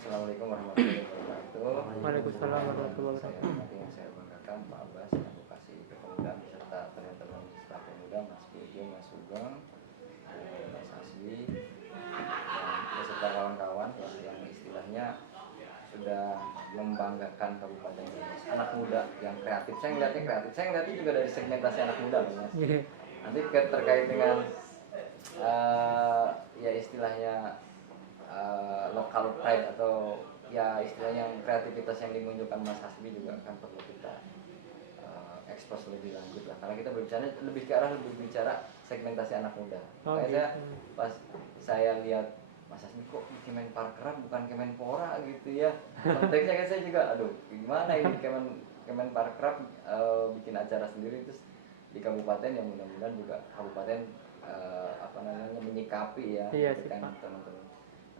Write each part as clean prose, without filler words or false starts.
Assalamualaikum warahmatullahi wabarakatuh. Waalaikumsalam warahmatullahi Saya wabarakatuh. nanti yang saya banggakan Pak Abbas, Advokasi Kepemudaan beserta teman-teman staf pemuda, Mas Pujo, Mas Sugeng, Mas Asli, dan beserta kawan-kawan yang istilahnya sudah membanggakan Kabupaten Brebes. Anak muda yang kreatif. Saya ngeliatnya kreatif. Saya ngeliatnya juga dari segmentasi anak muda, Mas. Nanti terkait dengan ya istilahnya local pride atau ya istilahnya yang kreativitas yang dimunculkan Mas Hasbi juga kan perlu kita ekspos lebih lanjut lah, karena kita berbicara lebih ke arah lebih bicara segmentasi anak muda. Kayak Gitu. pas saya lihat Mas Hasbi kok Kemenparkrab bukan Kemenpora gitu ya, konteksnya kan saya juga aduh gimana ini Kemenparkrab bikin acara sendiri terus di kabupaten, yang mudah-mudahan juga kabupaten menyikapi ya, Iya gitu sih, kan Pak. teman-teman.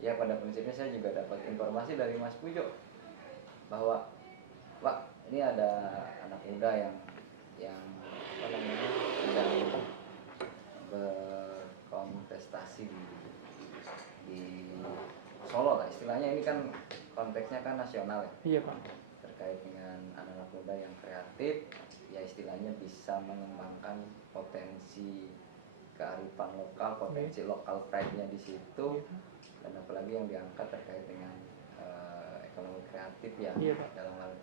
Ya pada prinsipnya saya juga dapat informasi dari Mas Pujo bahwa Pak ini ada anak muda yang sedang berkontestasi di Solo lah istilahnya, ini kan konteksnya kan nasional ya. Iya, Pak. Terkait dengan anak-anak muda yang kreatif ya istilahnya bisa mengembangkan potensi kearifan lokal, potensi lokal pride-nya di situ. Dan apalagi yang diangkat terkait dengan ekonomi kreatif ya. Iya, Pak.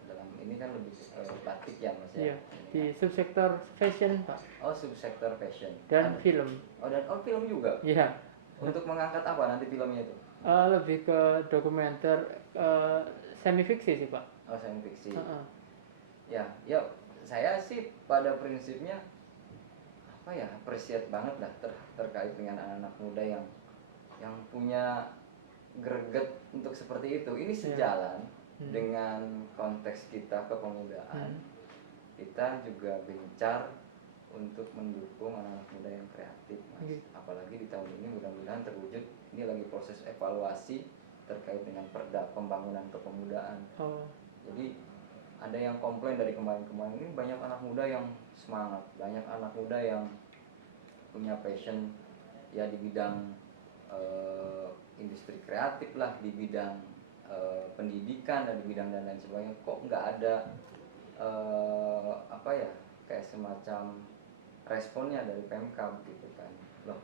dalam ini kan lebih batik ya Mas ya. Iya, di subsektor fashion, Pak. Oh, subsektor fashion Dan film. dan film juga. Iya. Untuk mengangkat apa nanti filmnya itu? Lebih ke dokumenter semi fiksi sih, Pak. Oh, science fiksi. Heeh. Ya saya sih pada prinsipnya appreciate banget lah terkait dengan anak-anak muda yang punya greget untuk seperti itu. Ini sejalan dengan konteks kita kepemudaan. Kita juga gencar untuk mendukung anak-anak muda yang kreatif, Mas. Apalagi di tahun ini mudah-mudahan terwujud. Ini lagi proses evaluasi terkait dengan perda pembangunan kepemudaan. Jadi ada yang komplain dari kemarin-kemarin, ini banyak anak muda yang semangat, banyak anak muda yang punya passion ya di bidang industri kreatif lah, di bidang pendidikan dan di bidang dan lain sebagainya. Kok nggak ada kayak semacam responnya dari Pemkab gitu kan. Loh,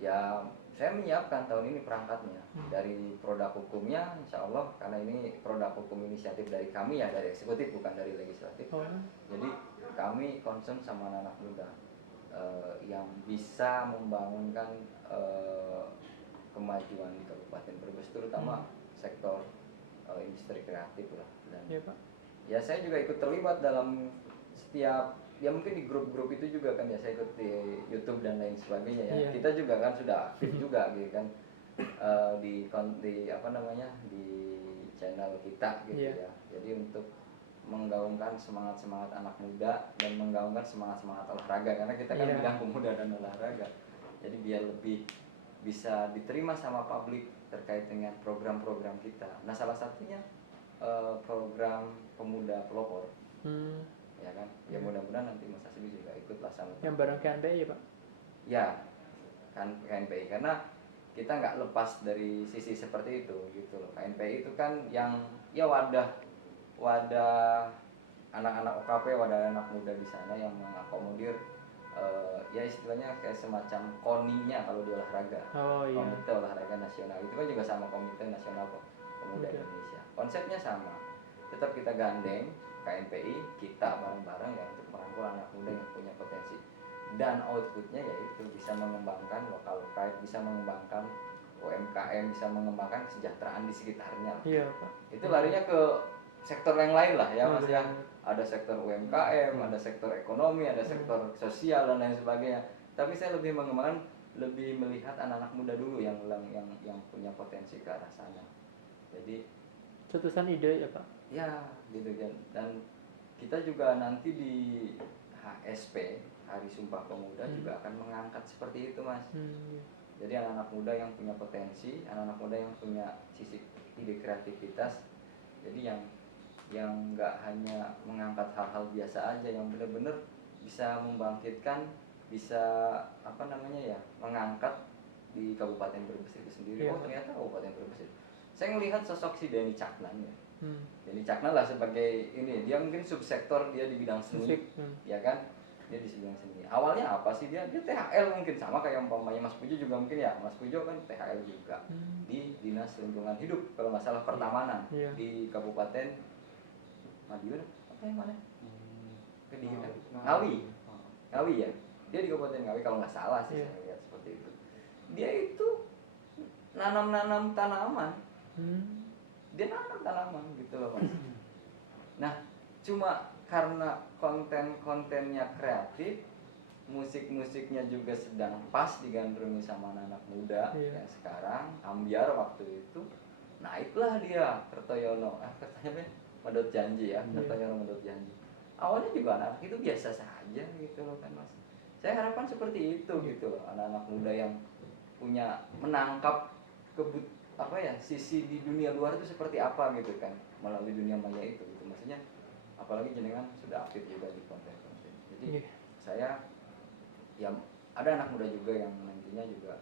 ya saya menyiapkan tahun ini perangkatnya dari produk hukumnya, insya Allah, karena ini produk hukum inisiatif dari kami ya, dari eksekutif bukan dari legislatif. Jadi kami concern sama anak muda yang bisa membangunkan kemajuan di Kabupaten Brebes, terutama sektor industri kreatif lah. Dan Iya, Pak. ya saya juga ikut terlibat dalam setiap ya mungkin di grup-grup itu juga kan ya, saya ikut di YouTube dan lain sebagainya ya. Iya. Kita juga kan sudah aktif juga gitu kan di channel kita gitu ya. Jadi untuk menggaungkan semangat anak muda dan menggaungkan semangat olahraga, karena kita kan bidang pemuda dan olahraga. Jadi biar lebih bisa diterima sama publik terkait dengan program-program kita. Nah salah satunya program pemuda pelopor. Ya kan, ya mudah-mudahan nanti Mas Hasbi juga ikutlah sama yang bareng KNPI ya, Pak. Ya kan, KNPI, karena kita nggak lepas dari sisi seperti itu gitu loh. KNPI itu kan yang ya wadah anak-anak OKP, wadah anak muda di sana yang mengakomodir ya istilahnya kayak semacam KONI-nya kalau di olahraga. Komite Olahraga Nasional itu kan juga sama Komite Nasional Pemuda Indonesia. Konsepnya sama, tetap kita gandeng KNPI, kita bareng-bareng ya untuk merangkul anak muda yang punya potensi, dan outputnya yaitu bisa mengembangkan lokal pride, bisa mengembangkan UMKM, bisa mengembangkan kesejahteraan di sekitarnya. Iya, Pak. Itu larinya ke sektor yang lain lah ya Mas ya. Ada sektor UMKM, ada sektor ekonomi, ada sektor sosial dan lain sebagainya. Tapi saya lebih mengembangkan, lebih melihat anak-anak muda dulu yang punya potensi ke arah sana. Jadi cetusan ide ya, Pak. Ya, gitu kan. Dan kita juga nanti di HSP, Hari Sumpah Pemuda, juga akan mengangkat seperti itu, Mas. Jadi anak-anak muda yang punya potensi, anak-anak muda yang punya sisi ide kreativitas. Jadi yang nggak hanya mengangkat hal-hal biasa aja, yang benar-benar bisa membangkitkan, bisa mengangkat di Kabupaten Brebes itu sendiri. Oh ternyata Kabupaten Brebes itu saya melihat sosok si Denny Caknan ya. Hmm. Denny Caknan lah sebagai ini, dia mungkin subsektor dia di bidang seni, Musik. ya kan? Dia di bidang seni. Awalnya apa sih dia? Dia THL mungkin sama kayak umpamanya Mas Pujo juga mungkin ya. Mas Pujo kan THL juga di Dinas Lingkungan Hidup kalau nggak salah Pertamanan Iya. di Kabupaten Madiun apa yang mana? Di Ngawi. Ngawi. Ngawi ya. Dia di Kabupaten Ngawi kalau nggak salah sih Iya. saya lihat seperti itu. Dia itu nanam tanaman. Dia nanam tanaman gitu loh Mas. Nah, cuma karena konten-kontennya kreatif, musik-musiknya juga sedang pas digandrungi sama anak muda Iya. yang sekarang, ambiar waktu itu, naiklah dia Kertoyono. Katanya Medot Janji ya, Kertoyono Medot Janji. Awalnya juga anak itu biasa saja gitu loh kan Mas. Saya harapkan seperti itu gitu loh, anak-anak muda yang punya menangkap sisi di dunia luar itu seperti apa gitu kan melalui dunia maya itu gitu. Maksudnya apalagi jenengan sudah aktif juga di konten-konten. Jadi saya ya ada anak muda juga yang nantinya juga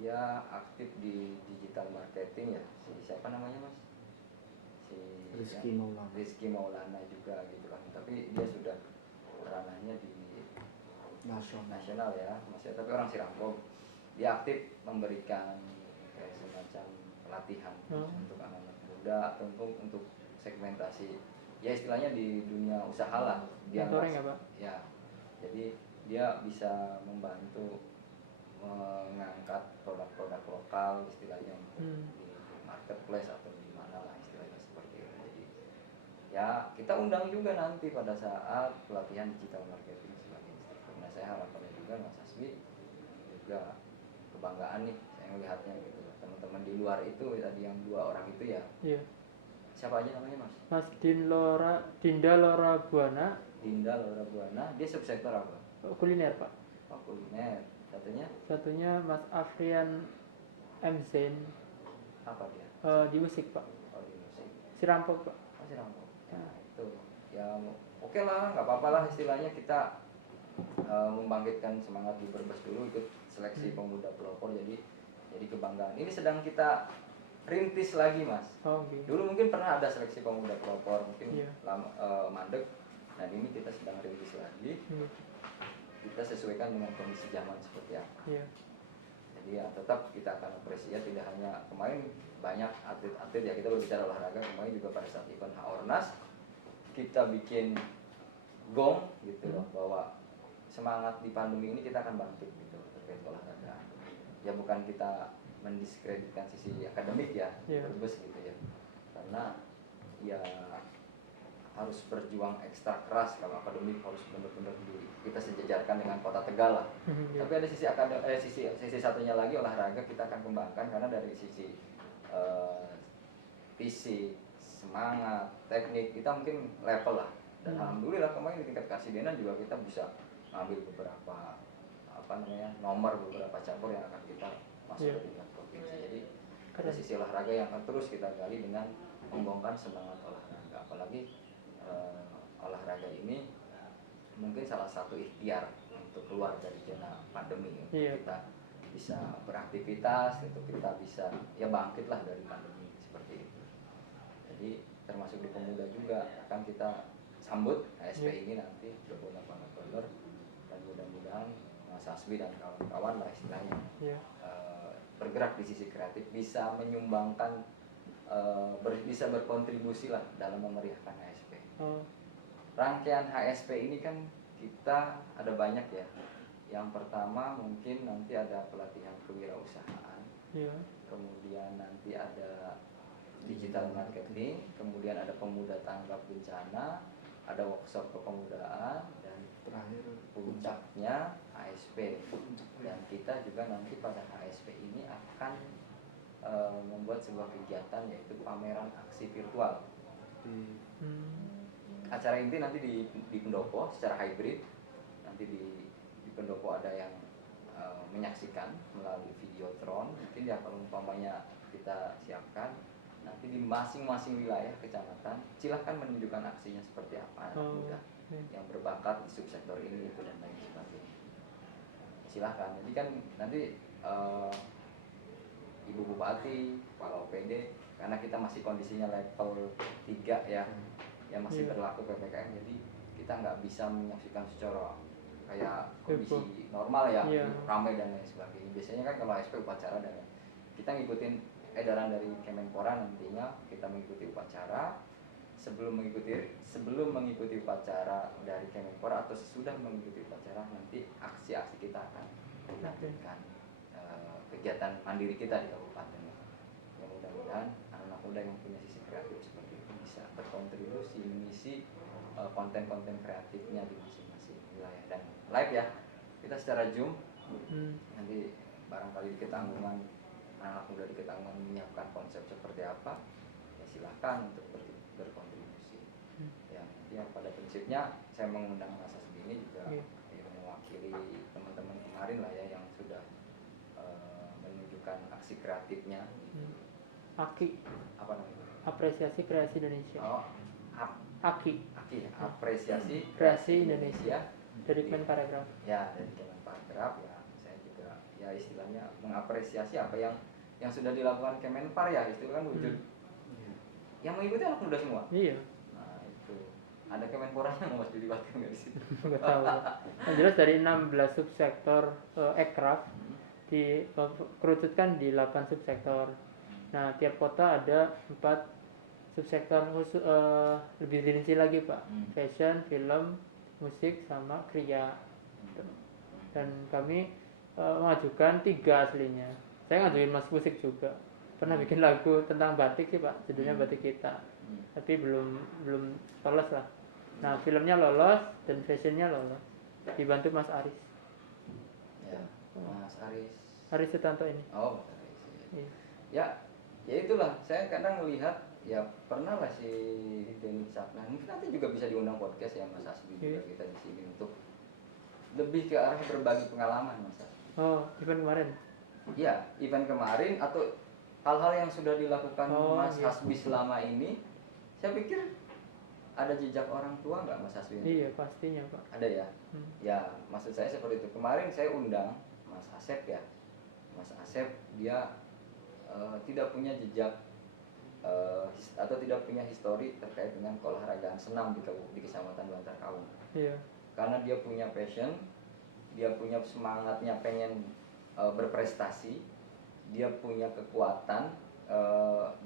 dia aktif di digital marketing ya. Siapa namanya Mas? Rizky Maulana juga gitu kan. Tapi dia sudah ranahnya di nasional ya, masih tapi orang Sirangkong. Dia aktif memberikan kayak semacam pelatihan untuk anak-anak muda atau untuk segmentasi ya istilahnya di dunia usaha lah dia ya jadi dia bisa membantu mengangkat produk-produk lokal istilahnya untuk di marketplace atau di mana lah istilahnya seperti itu. Jadi ya kita undang juga nanti pada saat pelatihan digital marketing sebagai instruktur. Nah saya harapannya juga Mas Aswi juga kebanggaan nih saya melihatnya gitu teman-teman di luar itu tadi yang 2 orang itu ya. Iya. Siapa aja namanya Mas? Mas Dinda Lora Buana. Dinda Lora Buana. Dia subsektor apa? Kuliner Pak. Oh kuliner. Satunya Mas Afrian M Zain. Apa dia? Di musik Pak. Oh di musik. Sirampok Pak. Oh Sirampok. Ya itu ya oke lah nggak apa-apa lah istilahnya kita membangkitkan semangat di Brebes dulu ikut seleksi pemuda pelopor jadi kebanggaan. Ini sedang kita rintis lagi Mas. Dulu mungkin pernah ada seleksi pemuda pelopor mungkin mandek. Nah ini kita sedang rintis lagi. Kita sesuaikan dengan kondisi zaman seperti apa. Jadi ya tetap kita akan apresiasi tidak hanya kemarin banyak atlet-atlet ya kita berbicara olahraga kemarin juga pada saat event Haornas kita bikin gong gitu loh bahwa semangat di pandemi ini kita akan bangkit gitu terkait olahraga. Ya bukan kita mendiskreditkan sisi akademik ya, Brebes gitu ya. Karena ya harus berjuang ekstra keras kalau akademik harus benar-benar kita sejajarkan dengan Kota Tegal lah. Tapi ada sisi satunya lagi olahraga kita akan kembangkan karena dari sisi fisik, semangat, teknik kita mungkin level lah. Dan alhamdulillah kemarin di tingkat Kasidenan juga kita bisa ambil beberapa nomor beberapa cabur yang akan kita masuk ke tingkat provinsi. Jadi ada sisi olahraga yang akan terus kita gali dengan membongkar semangat olahraga. Apalagi olahraga ini mungkin salah satu ikhtiar untuk keluar dari zona pandemi. Kita bisa beraktivitas, untuk kita bisa ya bangkitlah dari pandemi seperti itu. Jadi termasuk di pemuda juga akan kita sambut HSP ini nanti 28 November dan mudah-mudahan Mas Asbi dan kawan-kawan lah istilahnya bergerak di sisi kreatif bisa menyumbangkan bisa berkontribusi lah dalam memeriahkan HSP. Rangkaian HSP ini kan kita ada banyak ya. Yang pertama mungkin nanti ada pelatihan kewirausahaan, kemudian nanti ada digital marketing, kemudian ada pemuda tanggap bencana, ada workshop kepemudaan, dan terakhir puncaknya HSP. Dan kita juga nanti pada HSP ini akan membuat sebuah kegiatan yaitu pameran aksi virtual. Acara inti nanti di Pendopo secara hybrid. Nanti di Pendopo ada yang menyaksikan melalui videotron. Mungkin ya kalau umpamanya kita siapkan nanti di masing-masing wilayah kecamatan silahkan menunjukkan aksinya seperti apa anak muda yang berbakat di subsektor ini itu dan lain sebagainya. Silahkan. Jadi kan nanti Ibu Bupati bupati, kepala OPD, karena kita masih kondisinya level 3 ya, yang masih Iya. berlaku PPKM, jadi kita nggak bisa menyaksikan secara kayak Heboh. kondisi normal ya, Iya. ramai dan lain sebagainya. Biasanya kan kalau ASP upacara dan kita ngikutin edaran dari Kemenpora, nantinya kita mengikuti upacara. Sebelum mengikuti upacara dari Kemenpora atau sesudah mengikuti upacara, nanti aksi-aksi kita akan dilanjutkan, kegiatan mandiri kita di kabupaten. Ya mudah-mudahan anak-anak muda yang punya sisi kreatif seperti itu bisa berkontribusi mengisi konten-konten kreatifnya di masing-masing wilayah. Dan live ya, kita secara Zoom, nanti barangkali di Ketanggungan, anak-anak muda di Ketanggungan menyiapkan konsep seperti apa, ya silahkan untuk berkontribusi. Ya pada prinsipnya saya mengundang Mas Hasbi ini juga ya, mewakili teman-teman kemarin lah ya, yang sudah menunjukkan aksi kreatifnya. AKI, Apa namanya? Apresiasi Kreasi Indonesia. Oh, AKI AKI, Apresiasi Kreasi Indonesia. Dari Jadi, Kemenparekraf. ya dari Kemenparekraf ya, saya juga ya istilahnya mengapresiasi apa yang sudah dilakukan Kemenpar ya, itu kan wujud yang mengikuti anak muda semua. Iya. Nah itu ada Kemenporanya nggak Mas, dilibatkan nggak di situ? Nggak tahu. Yang jelas dari 16 subsektor Ekraf dikerucutkan di 8 subsektor. Nah, tiap kota ada 4 subsektor khusus, lebih rinci lagi Pak. Fashion, film, musik, sama kriya. Dan kami mengajukan 3 aslinya. Saya ngajuin Mas musik juga. Pernah bikin lagu tentang batik sih Pak, judulnya Batik Kita. Tapi belum lolos lah. Nah, filmnya lolos dan fashionnya lolos. Dibantu Mas Aris. Ya, Mas Aris. Aris Sutanto ini. Oh, Mas Aris. Iya. Ya itulah, saya kadang melihat ya pernah lah si Denny Caknan. Mungkin nanti juga bisa diundang podcast ya Mas Hasbi juga kita di sini untuk lebih ke arah berbagi pengalaman Mas Hasbi. Oh, event kemarin. Iya, event kemarin atau hal-hal yang sudah dilakukan Mas iya. Hasbi selama ini. Saya pikir ada jejak orang tua nggak Mas Hasbi? Iya, pastinya Pak. Ada ya. Ya, maksud saya seperti itu. Kemarin saya undang Mas Asep ya. Mas Asep dia tidak punya jejak atau tidak punya histori terkait dengan keolahragaan senam di Kecamatan Bantar Kaung. Iya. Karena dia punya passion, dia punya semangatnya pengen berprestasi, dia punya kekuatan,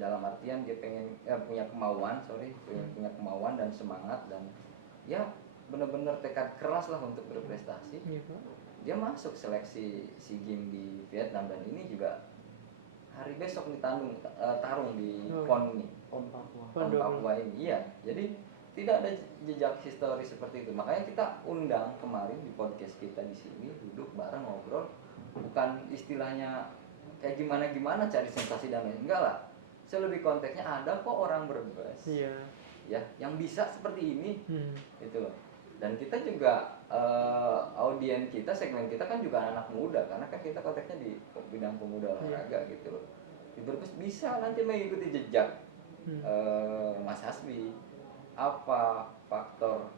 dalam artian dia pengen punya kemauan, punya kemauan dan semangat, dan ya benar-benar tekad keras lah untuk berprestasi. Iya, Pak. Dia masuk seleksi SEA Games di Vietnam, dan ini juga hari besok tarung di PON nih, PON Papua ini. Iya, jadi tidak ada jejak histori seperti itu. Makanya kita undang kemarin di podcast kita di sini, duduk bareng ngobrol, bukan istilahnya kayak gimana cari sensasi dan lain, enggak lah. Saya lebih konteksnya ada kok orang Brebes, iya, ya, yang bisa seperti ini, gitu loh. Dan kita juga audien kita, segmen kita kan juga anak muda, karena kan kita konteksnya di bidang pemuda olahraga gitu loh. Di Brebes bisa nanti mengikuti jejak Mas Hasbi. Apa faktor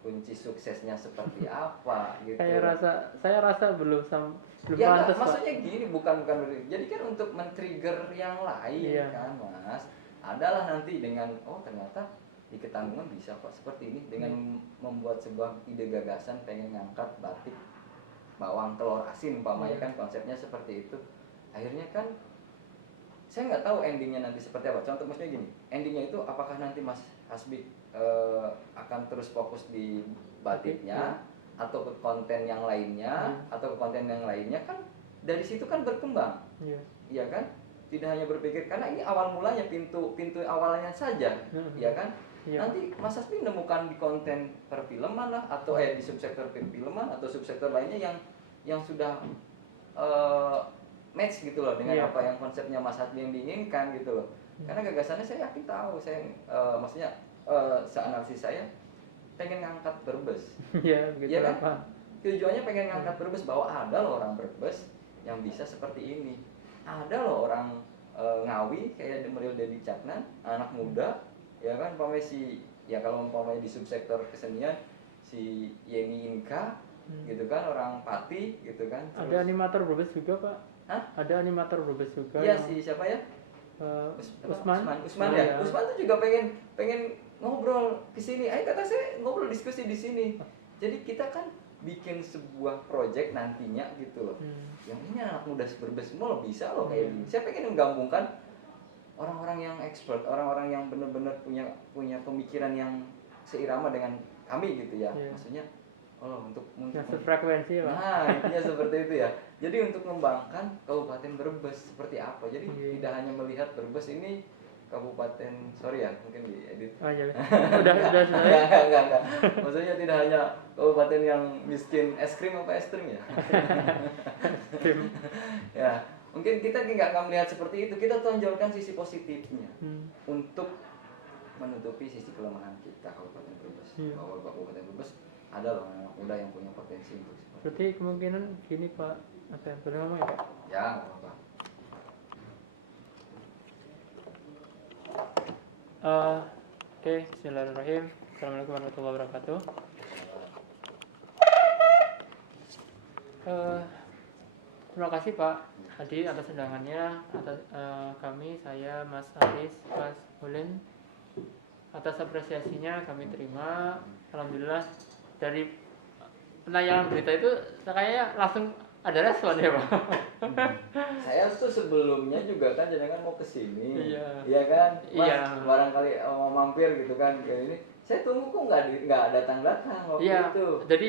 kunci suksesnya seperti apa gitu. Saya rasa belum ya, pantas, maksudnya Pak. Gini, bukan jadi kan untuk men-trigger yang lain kan Mas. Adalah nanti dengan ternyata di Ketanggungan bisa kok seperti ini, dengan membuat sebuah ide gagasan pengen ngangkat batik bawang telur asin umpamanya, kan konsepnya seperti itu. Akhirnya kan saya nggak tahu endingnya nanti seperti apa. Contoh maksudnya gini, endingnya itu apakah nanti Mas Hasbi akan terus fokus di batiknya atau ke konten yang lainnya, kan dari situ kan berkembang. Iya kan? Tidak hanya berpikir, karena ini awal mulanya, pintu awalnya saja, ya kan? Nanti Mas Hasbi menemukan di konten perfilman lah, atau di subsektor perfilman atau subsektor lainnya yang sudah match gitu loh dengan apa yang konsepnya Mas Hasbi yang diinginkan gitu loh. Karena gagasannya saya yakin tahu, maksudnya seanalisis saya pengen ngangkat Brebes. Iya, begitu kan? Pak. Tujuannya pengen ngangkat Brebes, bahwa ada loh orang Brebes yang bisa seperti ini. Ada loh orang Ngawi kayak Demeril Dedi Caknan, anak muda, ya kan, kalau umpamanya di subsektor kesenian si Yeni Inka, gitu kan, orang Pati gitu kan. Ada animator Brebes juga Pak. Hah? Ada animator Brebes juga. Iya yang, sih, siapa ya? Usman. Usman Oh, ya. iya. Usman tuh juga pengen ngobrol ke sini. Ayo kata saya ngobrol diskusi di sini. Jadi kita kan bikin sebuah project nantinya gitu loh. Yang ini anak muda Brebes semua loh bisa loh kayak gini. Saya pengen menggabungkan orang-orang yang expert, orang-orang yang benar-benar punya pemikiran yang seirama dengan kami gitu ya. Maksudnya untuk sefrekuensi, Pak. nah intinya seperti itu ya. Jadi untuk mengembangkan Kabupaten Brebes seperti apa. Jadi tidak hanya melihat Brebes ini kabupaten, sorry ya mungkin diedit. Oh iya. Udah enggak. Maksudnya tidak hanya kabupaten yang miskin es krim apa es krim ya. Ya mungkin kita nggak melihat seperti itu. Kita tonjolkan sisi positifnya untuk menutupi sisi kelemahan kita Kabupaten Brebes. Bahwa Kabupaten Brebes ada loh anak muda yang punya potensi untuk seperti. Berarti kemungkinan gini Pak, apa yang boleh ngomong ya Pak? Ya nggak apa-apa. Oke, bismillahirrahmanirrahim. Assalamualaikum warahmatullahi wabarakatuh. Terima kasih Pak Hadi atas undangannya, atas kami, saya, Mas Haris, Mas Ulin, atas apresiasinya kami terima. Alhamdulillah dari penayangan berita itu kayaknya langsung ada respon ya Pak. Saya tuh sebelumnya juga kan jangan mau kesini, iya kan, Mas, iya. barangkali mau mampir gitu kan kayak ini. Saya tunggu kok nggak datang waktu itu. Jadi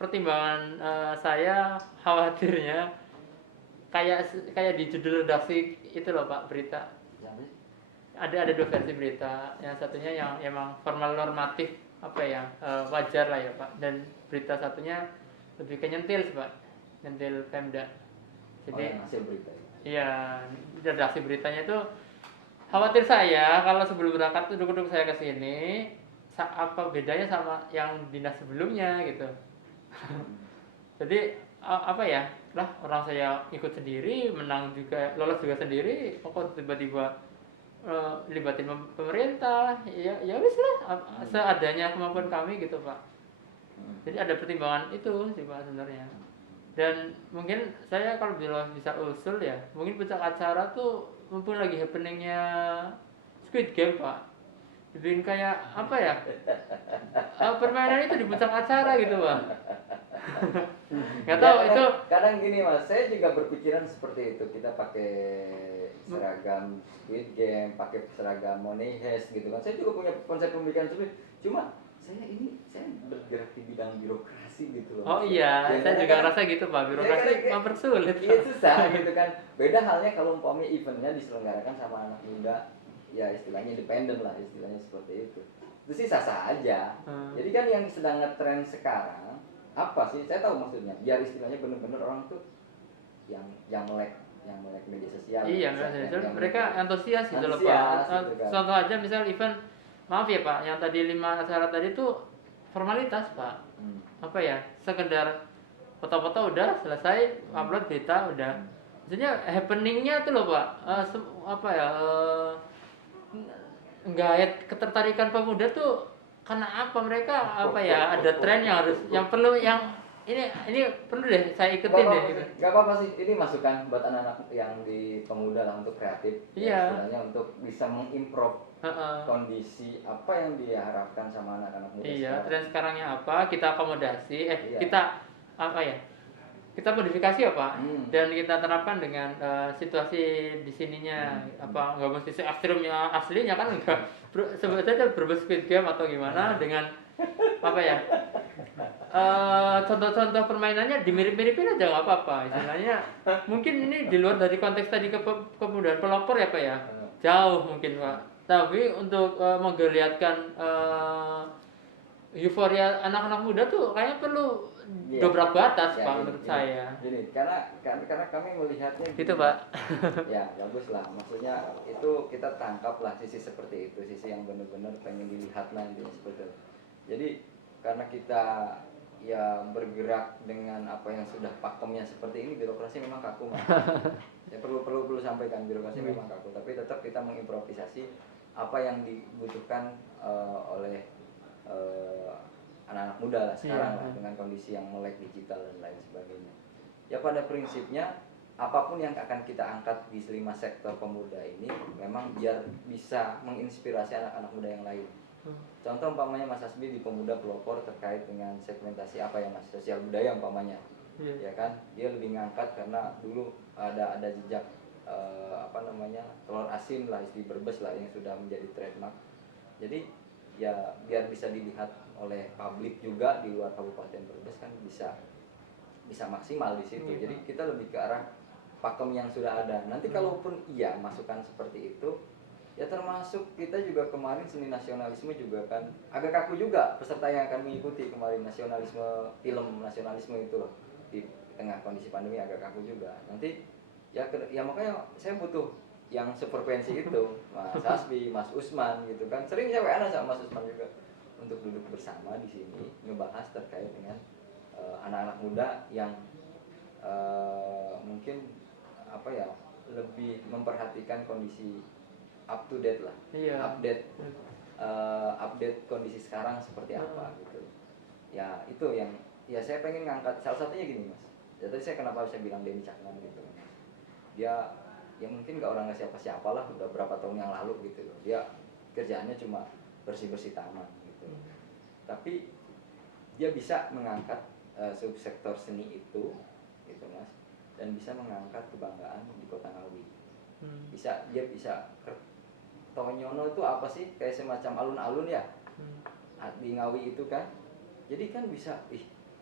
pertimbangan saya khawatirnya kayak di judul redaksi itu loh Pak, berita. Ada dua versi berita. Yang satunya yang emang formal normatif apa ya, wajar lah ya Pak, dan berita satunya lebih ke nyentil Pak, nyentil Pemda. Jadi hasil berita. Iya, redaksi beritanya itu khawatir saya kalau sebelum berangkat tuh duduk saya ke sini, apa bedanya sama yang dinas sebelumnya gitu. Jadi apa ya, lah orang saya ikut sendiri, menang juga, lolos juga sendiri, kok tiba-tiba libatin pemerintah, ya wis lah, seadanya kemampuan kami gitu Pak. Jadi ada pertimbangan itu sih Pak sebenarnya. Dan mungkin saya kalau bisa usul ya, mungkin puncak acara tuh mumpung lagi happeningnya Squid Game Pak, dibikin kayak apa ya, permainan itu di puncak acara gitu Pak. Nggak tahu ya, itu. Kadang gini Mas, saya juga berpikiran seperti itu. Kita pakai seragam Squid Game, pakai seragam Money Heist gitu kan. Saya juga punya konsep pemikiran seperti itu. Cuma saya bergerak di bidang birokrasi gitu loh. Oh iya, saya juga ngerasa gitu Pak, birokrasi mempersulit. Iya susah gitu kan. Beda halnya kalau umpamanya eventnya diselenggarakan sama anak muda, ya istilahnya independen lah, istilahnya seperti itu. Itu sih sah-sah aja. Jadi kan yang sedang ngetren sekarang apa sih? Saya tahu maksudnya. Biar istilahnya benar-benar orang tuh yang melek media sosial. Iya, mereka antusias gitu loh Pak. Gitu kan. Contoh aja misal event, maaf ya Pak, yang tadi 5 acara tadi itu formalitas Pak. Apa ya, sekedar foto-foto udah selesai, upload berita udah. Maksudnya happeningnya tuh loh Pak, apa ya, nggak ketertarikan pemuda tuh karena apa, mereka apa ya, ada tren yang perlu, yang ini perlu deh saya ikutin deh gitu. Gak apa-apa sih, ini masukan buat anak-anak yang di pemuda lah untuk kreatif. Iya. Istilahnya untuk bisa mengimprove kondisi apa yang dia harapkan sama anak-anak muda. Iya, tren sekarangnya apa, kita akomodasi, kita apa ya, kita modifikasi ya Pak, dan kita terapkan dengan situasi di sininya. Apa nggak mesti se ekstrimnya aslinya kan, enggak, sebetulnya Squid Game atau gimana dengan apa ya, contoh-contoh permainannya dimirip-miripin aja nggak apa-apa istilahnya. Mungkin ini di luar dari konteks tadi kepemudaan pelopor ya Pak ya, jauh mungkin Pak, tapi untuk menggeliatkan euforia anak-anak muda tuh kayaknya perlu dobrak batas Pak, menurut saya. Gini, karena kami melihatnya gitu Pak. Ya bagus lah, maksudnya itu kita tangkap lah sisi seperti itu, sisi yang benar-benar pengen dilihat nanti seperti itu. Jadi karena kita ya bergerak dengan apa yang sudah pakemnya seperti ini, birokrasi memang kaku Mas. Ya perlu sampaikan, birokrasi memang kaku, tapi tetap kita mengimprovisasi apa yang dibutuhkan oleh anak-anak muda lah sekarang lah, dengan kondisi yang melek digital dan lain sebagainya. Ya pada prinsipnya apapun yang akan kita angkat di 5 sektor pemuda ini memang biar bisa menginspirasi anak-anak muda yang lain. Contoh umpamanya Mas Hasbi di Pemuda Pelopor terkait dengan segmentasi apa ya Mas, sosial budaya umpamanya, ya kan, dia lebih ngangkat karena dulu ada jejak telur asin lah, istilah Brebes lah yang sudah menjadi trademark. Jadi ya biar bisa dilihat oleh publik juga di luar Kabupaten Brebes kan bisa maksimal di situ. Jadi kita lebih ke arah pakem yang sudah ada. Nanti kalaupun iya masukan seperti itu, ya termasuk kita juga kemarin seni nasionalisme juga kan agak kaku juga peserta yang akan mengikuti kemarin nasionalisme, film nasionalisme itu loh, di tengah kondisi pandemi agak kaku juga. Nanti ya makanya saya butuh yang sefrekuensi itu, Mas Hasbi, Mas Usman gitu kan. Sering saya WA sama Mas Usman juga untuk duduk bersama di sini ngebahas terkait dengan anak-anak muda yang mungkin lebih memperhatikan kondisi up to date lah, update kondisi sekarang seperti apa gitu. Ya itu yang ya saya pengen ngangkat, salah satunya gini Mas. Ya tadi saya kenapa bisa bilang Denny Caknan gitu Mas. Dia ya mungkin nggak siapa-siapa lah, udah berapa tahun yang lalu gitu loh. Dia kerjaannya cuma bersih-bersih taman gitu. Tapi dia bisa mengangkat subsektor seni itu gitu Mas, dan bisa mengangkat kebanggaan di Kota Ngawi. Dia bisa Tonyono itu apa sih, kayak semacam alun-alun ya di Ngawi itu kan. Jadi kan bisa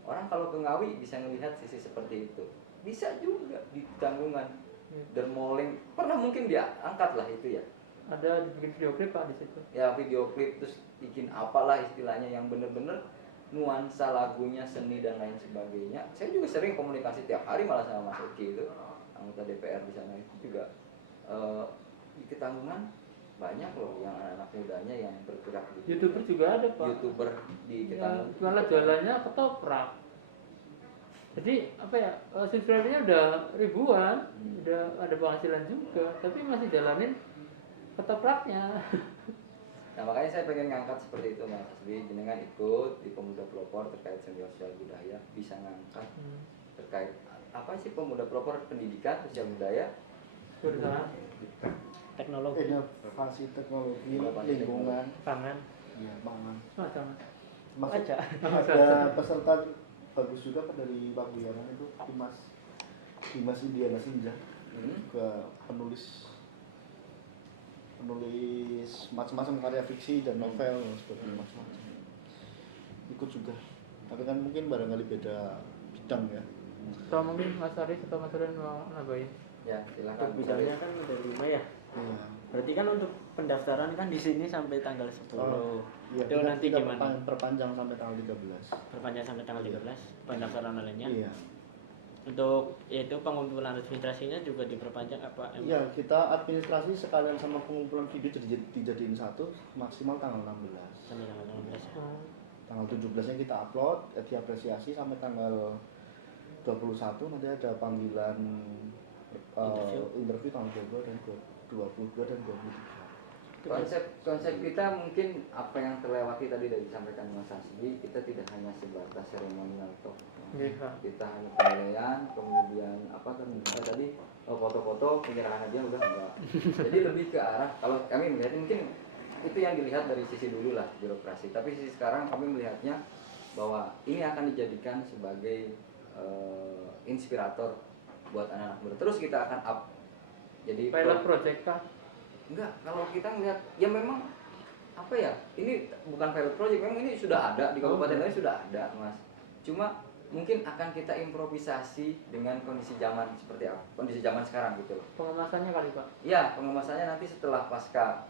orang kalau ke Ngawi bisa melihat sisi seperti itu. Bisa juga di Tanggungan Dermoling pernah mungkin dia angkat lah itu ya, ada bikin video klip Pak di situ ya, video klip, terus bikin apalah istilahnya yang bener-bener nuansa lagunya, seni dan lain sebagainya. Saya juga sering komunikasi tiap hari malah sama Mas Oki itu, anggota DPR di sana itu juga di Ketanggungan banyak loh yang anak-anak mudanya yang bergerak di YouTuber juga ada Pak. YouTuber di Ketanggungan malah jualannya ketoprak. Jadi subscribernya udah ribuan, udah ada penghasilan juga, tapi masih jalanin ketopraknya. Nah makanya saya pengen ngangkat seperti itu Mas Hasbi, jenengan ikut di Pemuda Pelopor terkait sosial budaya, bisa ngangkat terkait apa sih Pemuda Pelopor, pendidikan, sosial budaya, teknologi, inovasi teknologi, lingkungan, pangan, ya pangan. Macam Ada peserta bagus juga Pak dari Bang Wiyanan itu, Dimas Indiana Sinja, ke penulis macam-macam karya fiksi dan novel seperti macam-macam. Ikut juga, tapi kan mungkin barangkali beda bidang ya. Atau mungkin Mas Aris atau Mas Ren mau nambahin? ya silakan. Bidangnya kan udah 5 ya. Iya. Berarti kan untuk pendaftaran kan di sini sampai tanggal 10. Iya, Itu nanti kita gimana? perpanjang sampai tanggal 13. Perpanjang sampai tanggal 13 pendaftaran online-nya. Iya. Untuk yaitu pengumpulan administrasinya juga diperpanjang apa? Iya, kita administrasi sekalian sama pengumpulan video dijadiin satu, maksimal tanggal 16. Sampai tanggal 16. Tanggal 17-nya kita upload, diapresiasi sampai tanggal 21 nanti ada panggilan interview tanggal 22 dan 23. Konsep kita mungkin apa yang terlewati tadi dari disampaikan Mas Hasbi, kita tidak hanya sebatas seremonial toh. Kita hanya penilaian, kemudian tadi foto-foto, penyerahan aja udah enggak. Jadi lebih ke arah, kalau kami melihat mungkin itu yang dilihat dari sisi dulu lah birokrasi, tapi sisi sekarang kami melihatnya bahwa ini akan dijadikan sebagai inspirator buat anak-anak muda. Terus kita akan up. Jadi pilot project kah? Enggak, kalau kita melihat ya memang ini bukan pilot project, memang ini sudah ada di kabupaten lain, sudah ada Mas. Cuma mungkin akan kita improvisasi dengan kondisi zaman seperti apa, kondisi zaman sekarang gitu loh. Pengemasannya kali Pak? Iya, pengemasannya nanti setelah pasca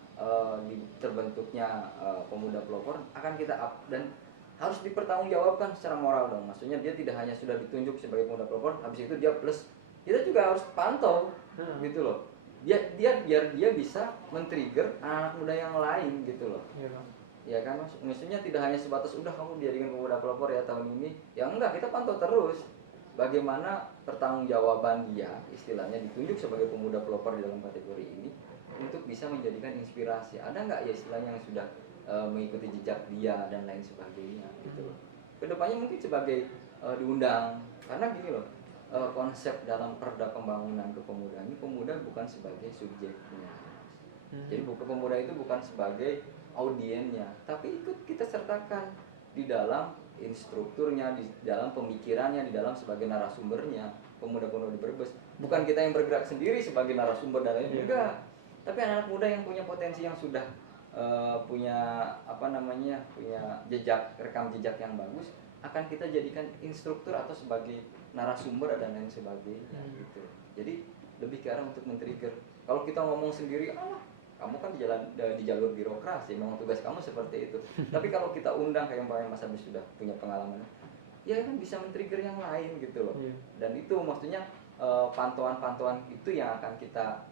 terbentuknya Pemuda Pelopor akan kita up, dan harus dipertanggungjawabkan secara moral dong. Maksudnya dia tidak hanya sudah ditunjuk sebagai Pemuda Pelopor, habis itu dia plus, kita juga harus pantau gitu loh. Biar dia bisa men-trigger anak-anak muda yang lain gitu loh. Ya kan Mas, maksudnya tidak hanya sebatas udah kamu dijadikan Pemuda Pelopor ya tahun ini, ya enggak, kita pantau terus bagaimana pertanggungjawaban dia, istilahnya ditunjuk sebagai Pemuda Pelopor di dalam kategori ini untuk bisa menjadikan inspirasi. Ada nggak ya istilahnya yang sudah mengikuti jejak dia dan lain sebagainya gitu loh. Kedepannya mungkin sebagai diundang, karena gini loh, konsep dalam Perda Pembangunan Kepemudaan ini pemuda bukan sebagai subjeknya. Jadi pemuda itu bukan sebagai audiennya, tapi ikut kita sertakan di dalam instrukturnya, di dalam pemikirannya, di dalam sebagai narasumbernya. Pemuda-pemuda di Brebes bukan kita yang bergerak sendiri sebagai narasumber dan lain juga, tapi anak muda yang punya potensi, yang sudah punya punya rekam jejak yang bagus, akan kita jadikan instruktur atau sebagai narasumber dan lain sebagainya gitu. Jadi lebih ke arah untuk men-trigger. Kalau kita ngomong sendiri, kamu kan di jalur birokrasi, memang tugas kamu seperti itu. Tapi kalau kita undang kayak Mas Abis sudah punya pengalaman, ya kan bisa men-trigger yang lain gitu loh. Dan itu maksudnya pantauan-pantauan itu yang akan kita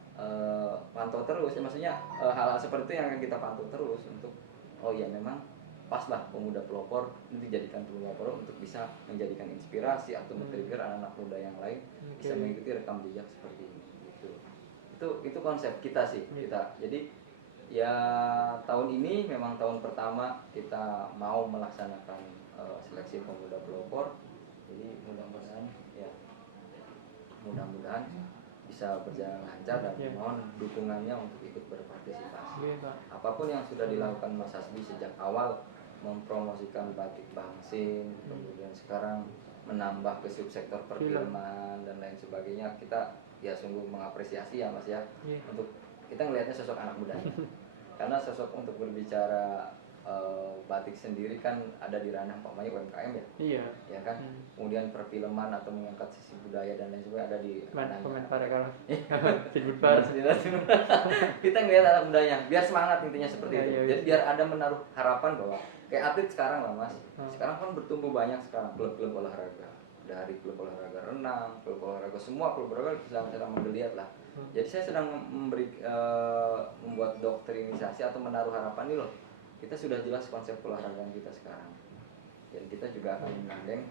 pantau terus. Maksudnya hal-hal seperti itu yang akan kita pantau terus untuk memang pas lah pemuda pelopor untuk dijadikan pemuda pelopor untuk bisa menjadikan inspirasi atau men-trigger anak-anak muda yang lain bisa mengikuti rekam jejak seperti ini gitu. Itu konsep kita sih kita. Jadi ya tahun ini memang tahun pertama kita mau melaksanakan seleksi pemuda pelopor. Jadi mudah-mudahan bisa berjalan lancar dan mohon dukungannya untuk ikut berpartisipasi. Apapun yang sudah dilakukan Mas Hasbi sejak awal mempromosikan batik Bangsin, kemudian sekarang menambah ke subsektor perfilman dan lain sebagainya, kita ya sungguh mengapresiasi ya Mas ya. Untuk kita ngelihatnya sosok anak mudanya. Karena sosok untuk berbicara batik sendiri kan ada di ranah UMKM ya. Ya kan. Kemudian perfilman atau mengangkat sisi budaya dan lain sebagainya ada di ranahnya. Kita ngelihat anak mudanya, biar semangat intinya seperti itu. Jadi biar ada menaruh harapan bahwa kayak atlet sekarang lah Mas. Sekarang kan bertumbuh banyak sekarang klub-klub olahraga. Dari klub olahraga renang, klub olahraga, semua klub olahraga sedang menggeliat lah. Jadi saya sedang membuat doktrinisasi atau menaruh harapan ini loh. Kita sudah jelas konsep olahraga kita sekarang. Dan kita juga akan menggandeng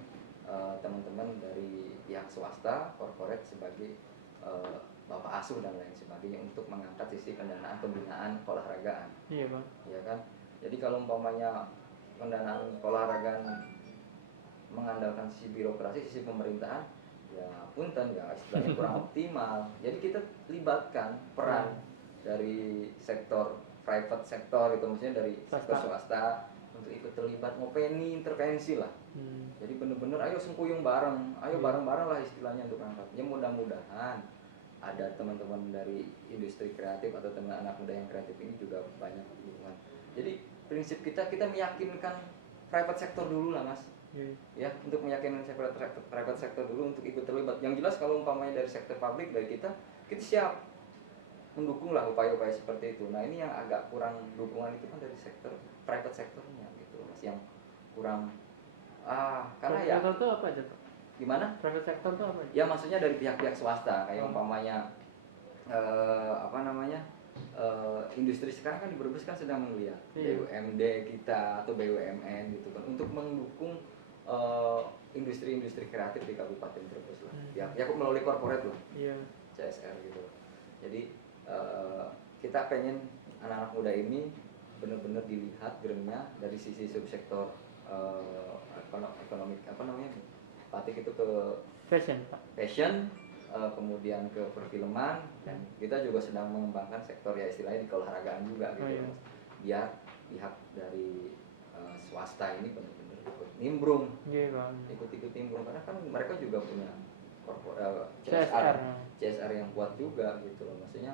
teman-teman dari pihak swasta, korporat sebagai bapak asuh dan lain sebagainya untuk mengangkat sisi pendanaan pembinaan keolahragaan. Iya Bang. Iya kan. Jadi kalau umpamanya pendanaan keolahragaan mengandalkan sisi birokrasi, sisi pemerintahan, ya punten ya istilahnya kurang optimal. Jadi kita libatkan peran dari sektor private sektor itu, maksudnya dari sektor swasta untuk ikut terlibat ngopeni intervensi lah. Jadi bener-bener ayo sengkuyung bareng, ayo bareng-bareng lah istilahnya untuk angkat. Ya mudah-mudahan ada teman-teman dari industri kreatif atau teman anak muda yang kreatif ini juga banyak dukungan. Jadi prinsip kita meyakinkan private sektor dulu lah Mas. Ya, untuk meyakinkan private sektor dulu untuk ikut terlibat. Yang jelas kalau umpamanya dari sektor publik, dari kita siap mendukung lah upaya-upaya seperti itu. Nah ini yang agak kurang dukungan itu kan dari sektor private sektornya gitu Mas, yang kurang karena private ya sektor itu apa aja Pak? Gimana? Private sektor itu apa aja? Ya maksudnya dari pihak-pihak swasta kayak umpamanya industri sekarang kan di Brebes kan sedang melihat BUMD kita atau BUMN gitu kan untuk mendukung industri-industri kreatif di Kabupaten Brebes lah. Ya melalui korporat lah. CSR gitu. Jadi kita pengen anak-anak muda ini benar-benar dilihat geramnya dari sisi subsektor ekonomi batik itu ke fashion, kemudian ke perfilman, dan kita juga sedang mengembangkan sektor ya istilahnya di keolahragaan juga gitu. Biar pihak dari swasta ini benar-benar ikut nimbrung, ikut nimbrung karena kan mereka juga punya CSR yang kuat juga gitu loh, maksudnya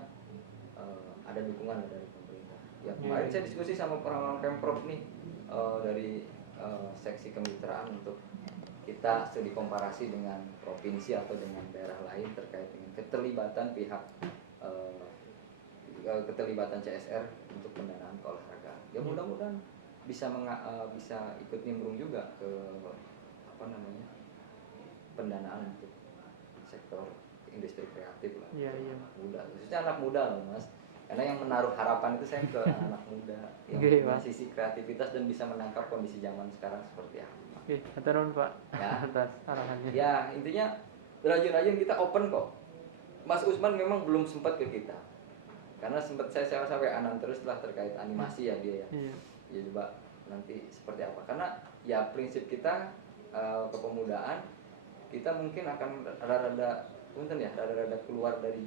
ada dukungan dari pemerintah. Ya kemarin saya diskusi sama orang-orang Pemprov nih dari seksi kemitraan untuk kita studi komparasi dengan provinsi atau dengan daerah lain terkait dengan keterlibatan pihak keterlibatan CSR untuk pendanaan keolahragaan. Ya mudah-mudahan bisa ikut nimbrung juga ke pendanaan untuk sektor industri kreatif lah. Muda, khususnya anak muda loh Mas. Karena yang menaruh harapan itu saya ke anak muda yang punya sisi kreativitas dan bisa menangkap kondisi zaman sekarang seperti apa. Aturun Pak ya. Atas arahannya. Ya intinya rajin-rajin kita open kok. Mas Usman memang belum sempat ke kita karena sempat saya WA-an terus lah terkait animasi ya dia ya. Ya coba nanti seperti apa, karena ya prinsip kita kepemudaan kita mungkin akan rada-rada punten ya, rada-rada keluar dari